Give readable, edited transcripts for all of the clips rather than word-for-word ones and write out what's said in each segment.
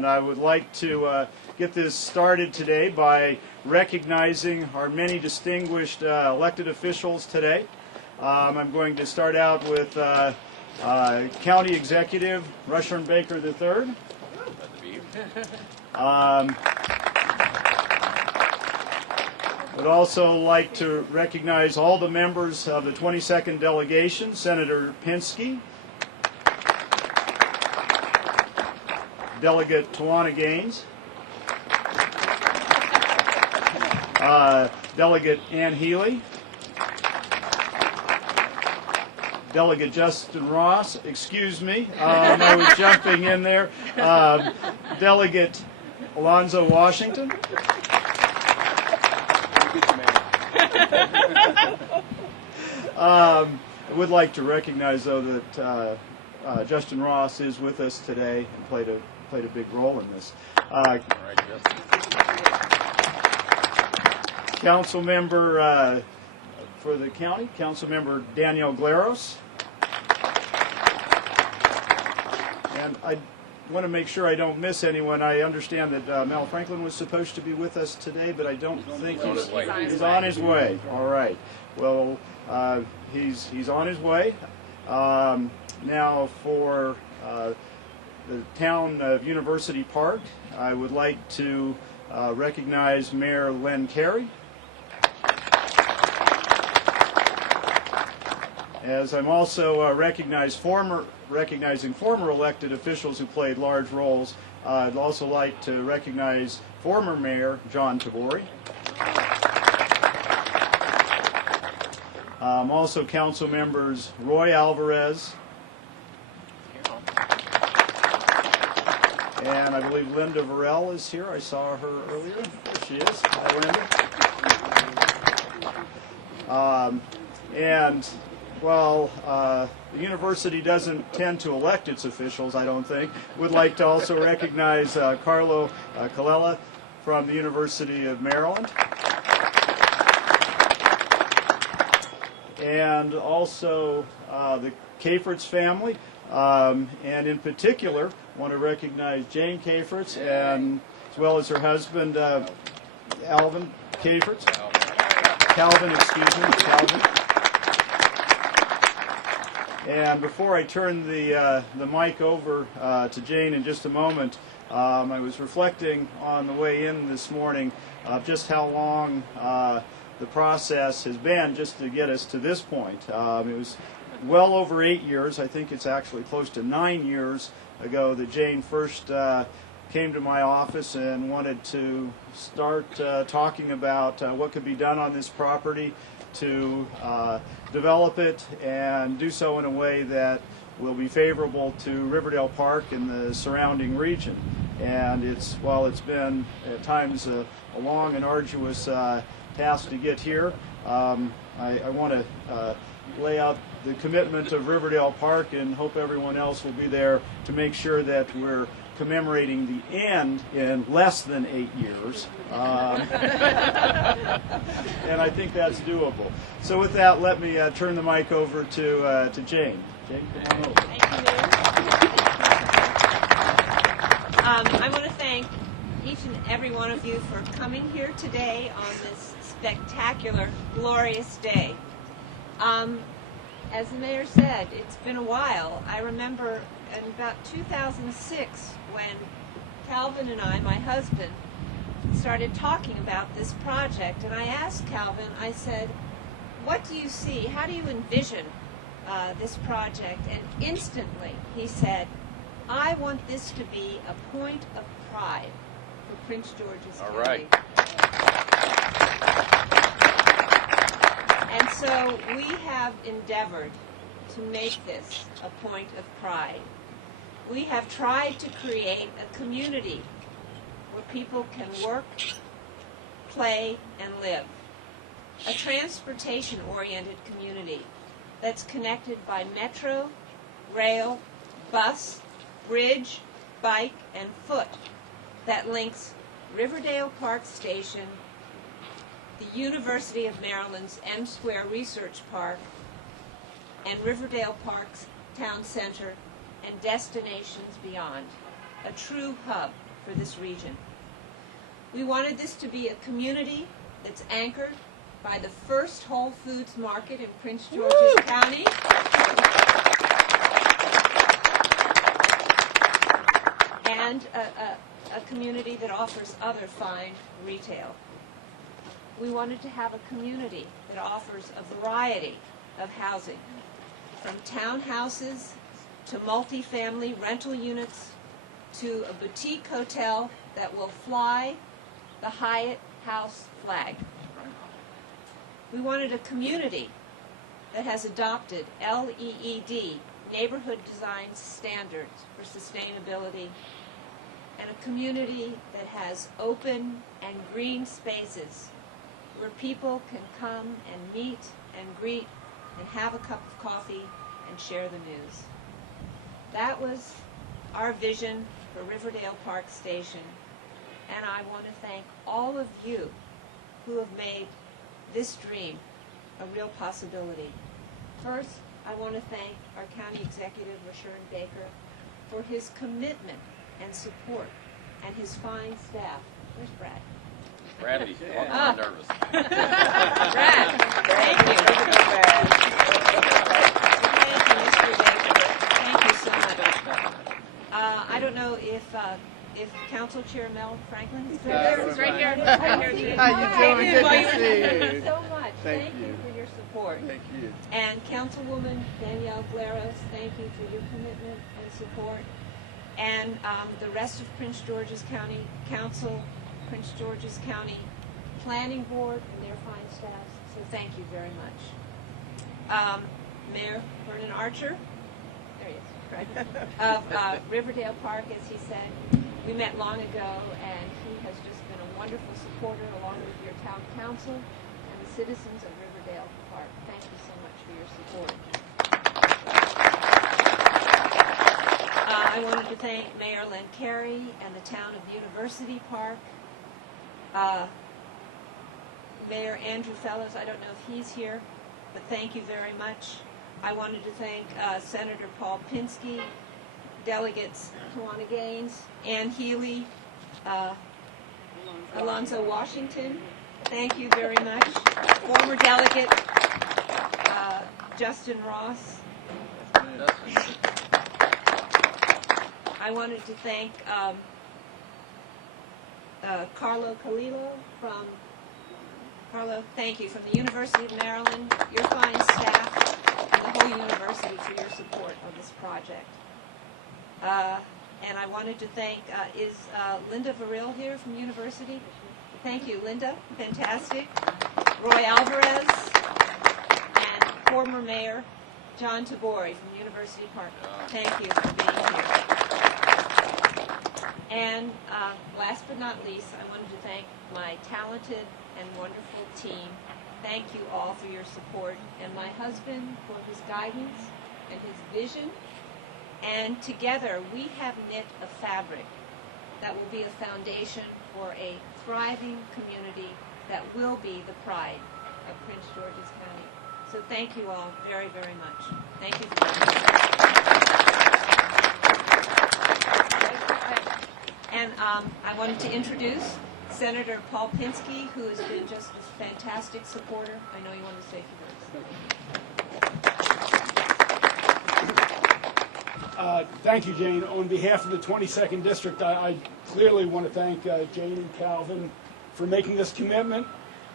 And I would like to get this started today by recognizing our many distinguished elected officials today. I'm going to start out with County Executive Rushorn Baker III. Would also like to recognize all the members of the 22nd delegation, Senator Pinsky, Delegate Tawana Gaines, Delegate Ann Healy, Delegate Justin Ross, excuse me, I was jumping in there, Delegate Alonzo Washington, I would like to recognize, though, that Justin Ross is with us today and played a big role in this. Council member for the county, Council member Danielle Glaros. And I want to make sure I don't miss anyone. I understand that Mel Franklin was supposed to be with us today, but I don't think he's on his way. All right. Well, he's on his way. Now for the town of University Park, I would like to recognize Mayor Len Carey. As I'm also recognizing former elected officials who played large roles, I'd also like to recognize former Mayor John Tabori. Also council members Roy Alvarez, and I believe Linda Varell is here. I saw her earlier. There she is. Hi, Linda. And while the university doesn't tend to elect its officials, I don't think, would like to also recognize Carlo Colella from the University of Maryland. And also the Caferts family, and in particular, want to recognize Jane Caferts, and as well as her husband, Calvin, excuse me, Calvin. And before I turn the mic over to Jane in just a moment, I was reflecting on the way in this morning of just how long the process has been just to get us to this point. It was well over 8 years. I think it's actually close to 9 years ago that Jane first came to my office and wanted to start talking about what could be done on this property to develop it and do so in a way that will be favorable to Riverdale Park and the surrounding region. And while it's been at times a long and arduous task to get here, I want to lay out the commitment of Riverdale Park and hope everyone else will be there to make sure that we're commemorating the end in less than 8 years. And I think that's doable. So with that, let me turn the mic over to Jane. Jane, come on over. Thank you, Mayor. I want to thank each and every one of you for coming here today on this spectacular, glorious day. As the mayor said, it's been a while. I remember in about 2006 when Calvin and I, my husband, started talking about this project, and I asked Calvin, I said, what do you see? How do you envision this project? And instantly he said, I want this to be a point of pride for Prince George's County. All right. And so we have endeavored to make this a point of pride. We have tried to create a community where people can work, play, and live. A transportation-oriented community that's connected by metro, rail, bus, bridge, bike, and foot that links Riverdale Park Station, the University of Maryland's M Square Research Park, and Riverdale Park's Town Center, and destinations beyond. A true hub for this region. We wanted this to be a community that's anchored by the first Whole Foods market in Prince George's County. And a community that offers other fine retail. We wanted to have a community that offers a variety of housing, from townhouses to multifamily rental units to a boutique hotel that will fly the Hyatt House flag. We wanted a community that has adopted LEED, Neighborhood Design Standards for Sustainability, and a community that has open and green spaces where people can come and meet and greet and have a cup of coffee and share the news. That was our vision for Riverdale Park Station, and I want to thank all of you who have made this dream a real possibility. First, I want to thank our County Executive, Rashawn Baker, for his commitment and support, and his fine staff. Where's Brad? Bradley, I'm nervous. Brad, thank you. Thank you, Mr. Baker. Thank you so much. I don't know if Council Chair Mel Franklin is there. He's right here. How you doing? Good to see you. Thank you so much. Thank Thank you. you for your support. Thank you. And Councilwoman Danielle Glaros, thank you for your commitment and support. And the rest of Prince George's County Council, Prince George's County Planning Board, and their fine staffs. So thank you very much. Mayor Vernon Archer, there he is, right, of Riverdale Park, as he said. We met long ago, and he has just been a wonderful supporter, along with your town council and the citizens of Riverdale Park. Thank you so much for your support. I wanted to thank Mayor Len Carey and the town of University Park. Mayor Andrew Fellows, I don't know if he's here, but thank you very much. I wanted to thank Senator Paul Pinsky, delegates Tawana Gaines, Ann Healy, Alonzo Washington, thank you very much. Former delegate Justin Ross. I wanted to thank Carlo Calillo from thank you, from the University of Maryland, your fine staff, and the whole university for your support of this project. And I wanted to thank, is Linda Varil here from University? Thank you, Linda. Fantastic. Roy Alvarez and former Mayor John Tabori from University Park. Thank you for being here. And last but not least, I wanted to thank my talented and wonderful team. Thank you all for your support, and my husband for his guidance and his vision. And together we have knit a fabric that will be a foundation for a thriving community that will be the pride of Prince George's County. So thank you all very, very much. Thank you for listening. And I wanted to introduce Senator Paul Pinsky, who has been just a fantastic supporter. I know you want to say a few words. Thank you, Jane. On behalf of the 22nd District, I clearly want to thank Jane and Calvin for making this commitment.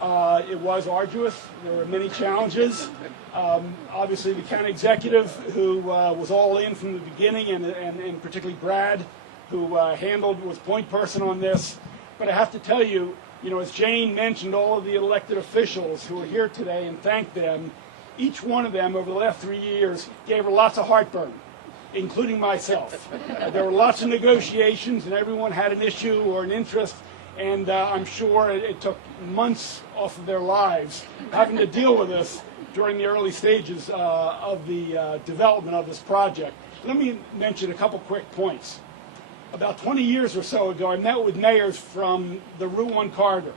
It was arduous. There were many challenges. Obviously, the county executive, who was all in from the beginning, and particularly Brad, who was point person on this. But I have to tell you, as Jane mentioned, all of the elected officials who are here today, and thank them, each one of them over the last 3 years gave her lots of heartburn, including myself. There were lots of negotiations, and everyone had an issue or an interest, and I'm sure it took months off of their lives having to deal with this during the early stages of the development of this project. Let me mention a couple quick points. About 20 years or so ago, I met with mayors from the Route 1 corridor.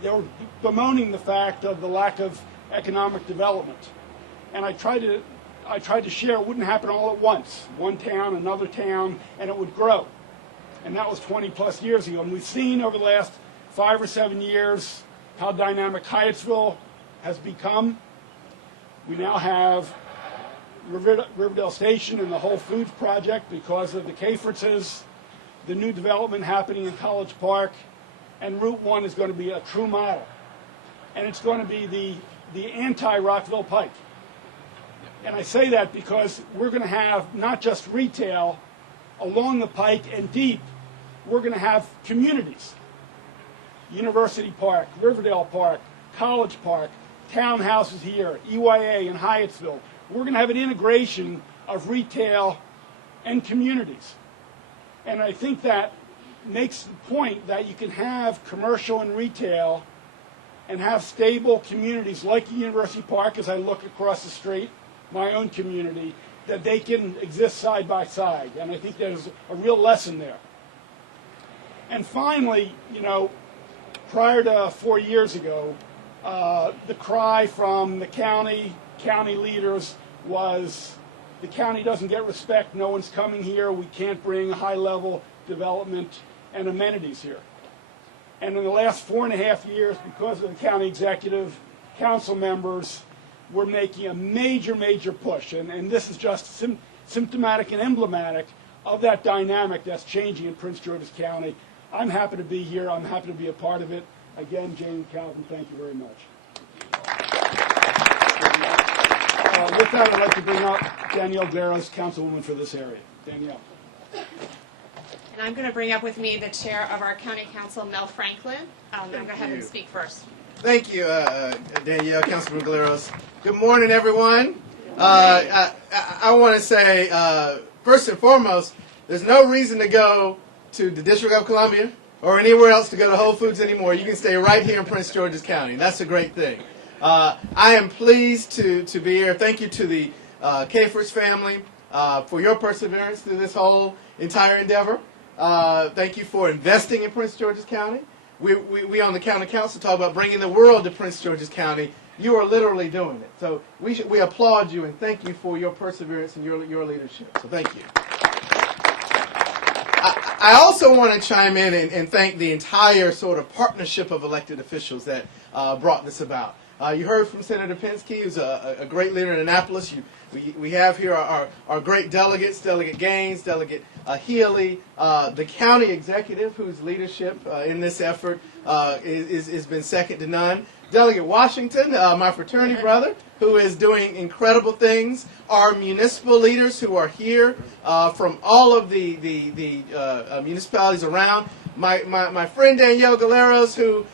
They were bemoaning the fact of the lack of economic development. And I tried to share it wouldn't happen all at once. One town, another town, and it would grow. and that was 20 plus years ago. And we've seen over the last 5 or 7 years how dynamic Hyattsville has become. We now have Riverdale Station and the Whole Foods project because of the Cafortses, the new development happening in College Park, and Route 1 is going to be a true model. And it's going to be the anti-Rockville Pike. And I say that because we're going to have not just retail along the Pike and deep, we're going to have communities. University Park, Riverdale Park, College Park, townhouses here, EYA in Hyattsville. We're going to have an integration of retail and communities. And I think that makes the point that you can have commercial and retail and have stable communities like University Park, as I look across the street, my own community, that they can exist side by side. And I think there's a real lesson there. And finally, prior to 4 years ago, the cry from the county leaders was, the county doesn't get respect, no one's coming here, we can't bring high-level development and amenities here. And in the last 4.5 years, because of the county executive, council members, we're making a major, major push. And this is just symptomatic and emblematic of that dynamic that's changing in Prince George's County. I'm happy to be here. I'm happy to be a part of it. Again, Jane and Calvin, thank you very much. With that, I'd like to bring up Danielle Glarus, Councilwoman for this area. Danielle. And I'm going to bring up with me the chair of our county council, Mel Franklin. I'm going to go ahead and speak first. Thank you, Danielle, Councilman Galeros. Good morning, everyone. I want to say, first and foremost, there's no reason to go to the District of Columbia or anywhere else to go to Whole Foods anymore. You can stay right here in Prince George's County. That's a great thing. I am pleased to be here. Thank you to the Caforts family for your perseverance through this whole entire endeavor. Thank you for investing in Prince George's County. We on the county council talk about bringing the world to Prince George's County. You are literally doing it. So we applaud you and thank you for your perseverance and your leadership. So thank you. I also want to chime in and thank the entire sort of partnership of elected officials that brought this about. You heard from Senator Penske, who's a great leader in Annapolis. We have here our great delegates, Delegate Gaines, Delegate Healy, the county executive, whose leadership in this effort has been second to none. Delegate Washington, my fraternity brother, who is doing incredible things. Our municipal leaders who are here from all of the municipalities around. My friend Danielle Galeros, who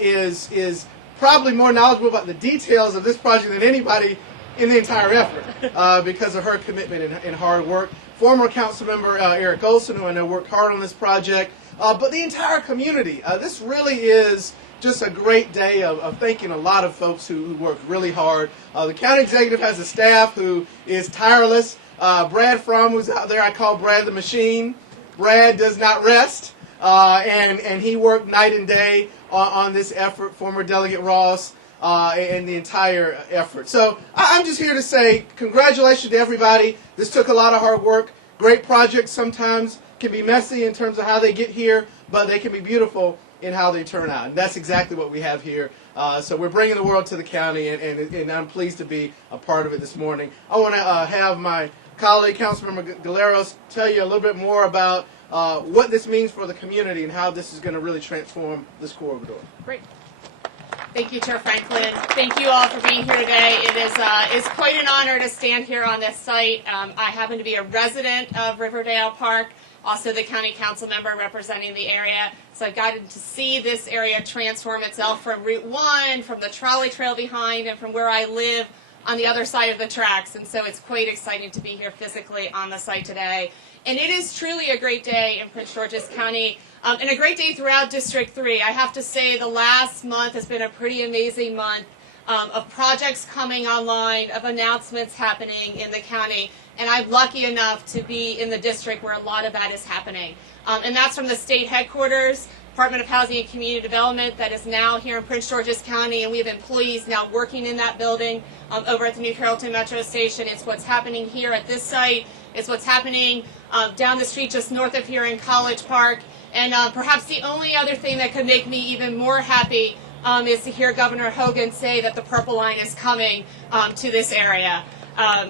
is probably more knowledgeable about the details of this project than anybody in the entire effort because of her commitment and hard work. Former council member Eric Olson, who I know worked hard on this project, but the entire community. This really is just a great day of thanking a lot of folks who worked really hard. The county executive has a staff who is tireless. Brad Fromm, who's out there, I call Brad the Machine. Brad does not rest, and he worked night and day on this effort. Former Delegate Ross and the entire effort. So I'm just here to say congratulations to everybody. This took a lot of hard work. Great projects sometimes can be messy in terms of how they get here, but they can be beautiful in how they turn out. And that's exactly what we have here. So we're bringing the world to the county, and I'm pleased to be a part of it this morning. I want to have my colleague, Councilmember Galeros, tell you a little bit more about what this means for the community and how this is going to really transform this corridor. Great. Thank you, Chair Franklin. Thank you all for being here today. It is quite an honor to stand here on this site. I happen to be a resident of Riverdale Park, also the county council member representing the area. So I've gotten to see this area transform itself from Route 1, from the trolley trail behind, and from where I live on the other side of the tracks. And so it's quite exciting to be here physically on the site today. And it is truly a great day in Prince George's County, and a great day throughout District 3. I have to say the last month has been a pretty amazing month of projects coming online, of announcements happening in the county. And I'm lucky enough to be in the district where a lot of that is happening. And that's from the state headquarters, Department of Housing and Community Development, that is now here in Prince George's County, and we have employees now working in that building over at the New Carrollton Metro Station. It's what's happening here at this site, is what's happening down the street just north of here in College Park. And perhaps the only other thing that could make me even more happy is to hear Governor Hogan say that the Purple Line is coming to this area.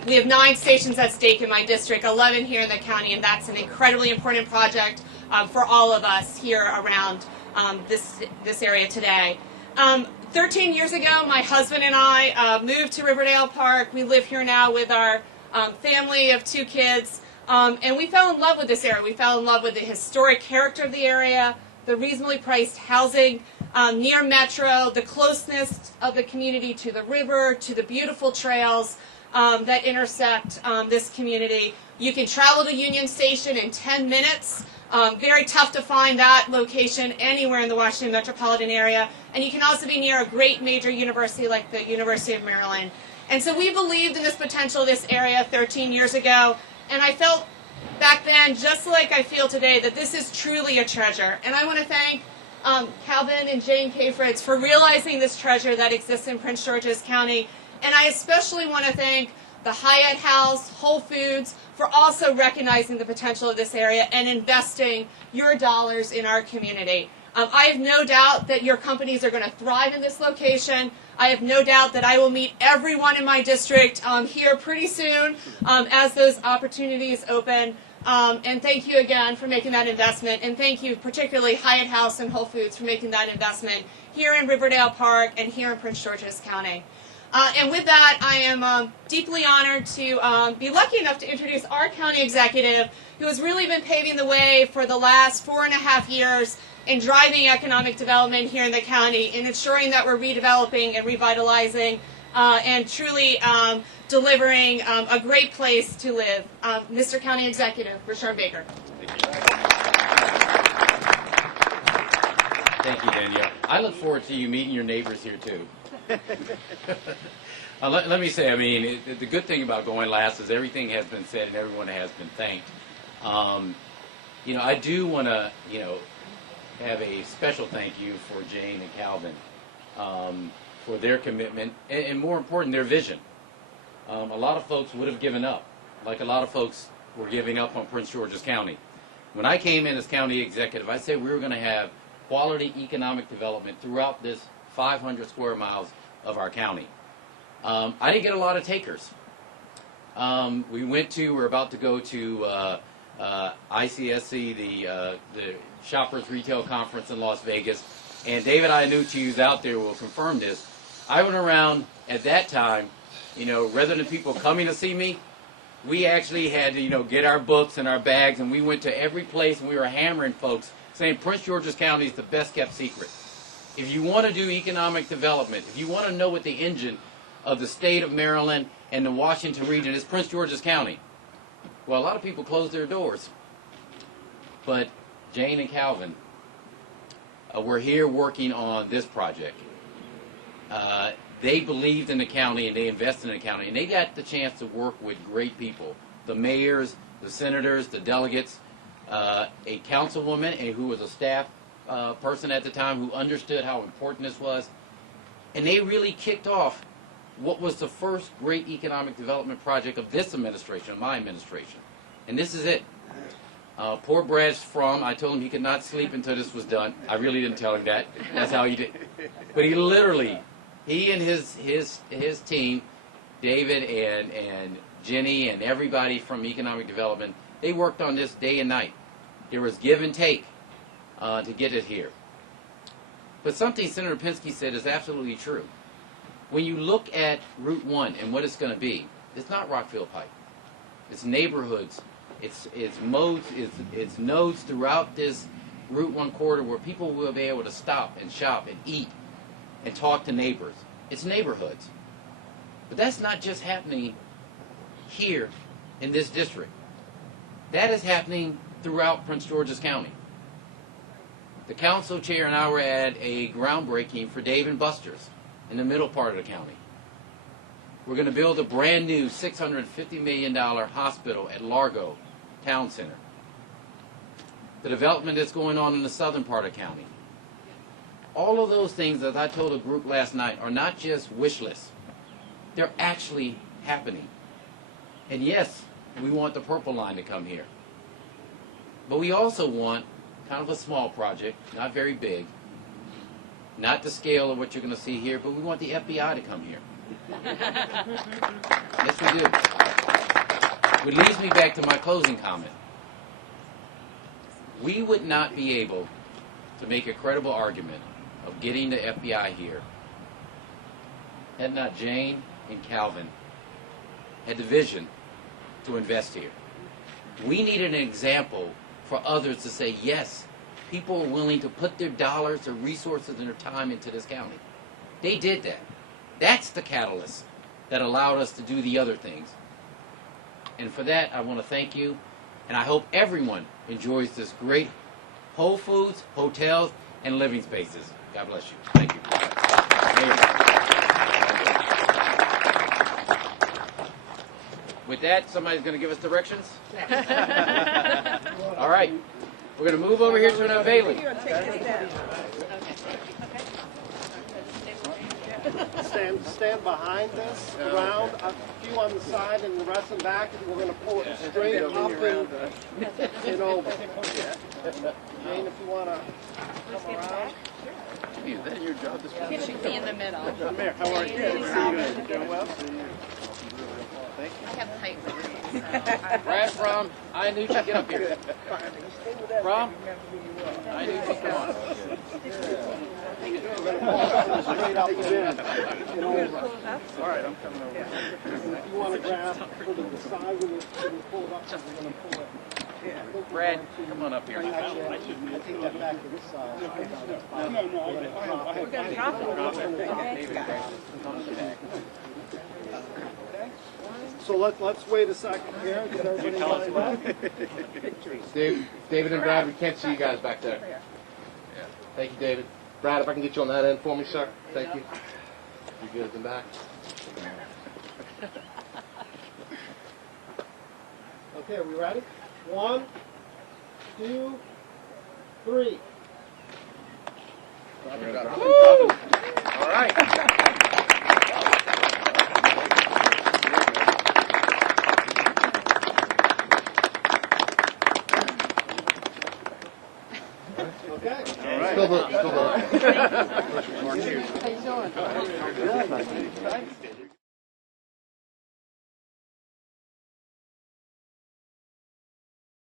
We have 9 stations at stake in my district, 11 here in the county, and that's an incredibly important project for all of us here around this area today. 13 years ago, my husband and I moved to Riverdale Park. We live here now with our family of 2 kids, and we fell in love with this area. We fell in love with the historic character of the area, the reasonably priced housing near Metro, the closeness of the community to the river, to the beautiful trails that intersect this community. You can travel to Union Station in 10 minutes. Very tough to find that location anywhere in the Washington metropolitan area. And you can also be near a great major university like the University of Maryland. And so we believed in this potential of this area 13 years ago. And I felt back then, just like I feel today, that this is truly a treasure. And I want to thank Calvin and Jane Kafritz for realizing this treasure that exists in Prince George's County. And I especially want to thank the Hyatt House, Whole Foods, for also recognizing the potential of this area and investing your dollars in our community. I have no doubt that your companies are going to thrive in this location. I have no doubt that I will meet everyone in my district here pretty soon as those opportunities open. And thank you again for making that investment. And thank you particularly Hyatt House and Whole Foods for making that investment here in Riverdale Park and here in Prince George's County. And with that, I am deeply honored to be lucky enough to introduce our county executive, who has really been paving the way for the last 4.5 years in driving economic development here in the county, in ensuring that we're redeveloping and revitalizing and truly delivering a great place to live. Mr. County Executive, Rashawn Baker. Thank you, Danielle. I look forward to you meeting your neighbors here, too. Let me say, I mean, the good thing about going last is everything has been said and everyone has been thanked. I do want to, have a special thank you for Jane and Calvin for their commitment and more important, their vision. A lot of folks would have given up, like a lot of folks were giving up on Prince George's County. When I came in as county executive, I said we were going to have quality economic development throughout this 500 square miles of our county. I didn't get a lot of takers. We're about to go to ICSC, the Shoppers Retail Conference in Las Vegas, and David Iannucci, who's out there, will confirm this. I went around at that time, rather than people coming to see me, we actually had to, get our books and our bags, and we went to every place, and we were hammering folks, saying Prince George's County is the best kept secret. If you want to do economic development, if you want to know what the engine of the state of Maryland and the Washington region is, Prince George's County. Well, a lot of people closed their doors. But Jane and Calvin were here working on this project. They believed in the county and they invested in the county. And they got the chance to work with great people. The mayors, the senators, the delegates, a councilwoman who was a staff person at the time who understood how important this was. And they really kicked off what was the first great economic development project of this administration, of my administration. And this is it. Poor Brad Fromm, I told him he could not sleep until this was done. I really didn't tell him that. That's how he did. But he and his team, David and Jenny and everybody from economic development, they worked on this day and night. There was give and take to get it here. But something Senator Pinsky said is absolutely true. When you look at Route 1 and what it's going to be, it's not Rockville Pike. It's neighborhoods. It's modes. It's nodes throughout this Route 1 corridor where people will be able to stop and shop and eat and talk to neighbors. It's neighborhoods. But that's not just happening here in this district. That is happening throughout Prince George's County. The council chair and I were at a groundbreaking for Dave & Buster's in the middle part of the county. We're going to build a brand new $650 million hospital at Largo Town Center. The development that's going on in the southern part of the county. All of those things, as I told a group last night, are not just wish lists. They're actually happening. And yes, We want the Purple Line to come here. But we also want kind of a small project, not very big, not the scale of what you're going to see here, but we want the FBI to come here. Yes, we do. Which leads me back to my closing comment. We would not be able to make a credible argument of getting the FBI here had not Jane and Calvin had the vision to invest here. We needed an example for others to say, yes, people are willing to put their dollars, their resources, and their time into this county. They did that. That's the catalyst that allowed us to do the other things. And for that, I want to thank you, and I hope everyone enjoys this great Whole Foods, hotels, and living spaces. God bless you. Thank you. With that, somebody's going to give us directions? All right. We're going to move over here to an unveiling. Stand behind this, around, a few on the side and the rest in back, and we're going to pull it straight up and over. Jane, if you want to come around. Is that your job this morning? It should be in the middle. Come here, how are you? Good. Doing well? Thank you. I have height. Brad, Ron, I knew you'd get up here. Ron, I knew you'd come on. Straight up and in. All right, I'm coming over. If you want to grab for the side when we pull it up, we're going to pull it. Brad, come on up here. Actually, I take that back to this side. We're going to drop it. So let's wait a second here. Get everybody lined up. David and Brad, we can't see you guys back there. Thank you, David. Brad, if I can get you on that end for me, sir. Thank you. You good in the back? Okay, are we ready? 1, 2, 3. All right. Okay. Still vote. How you doing?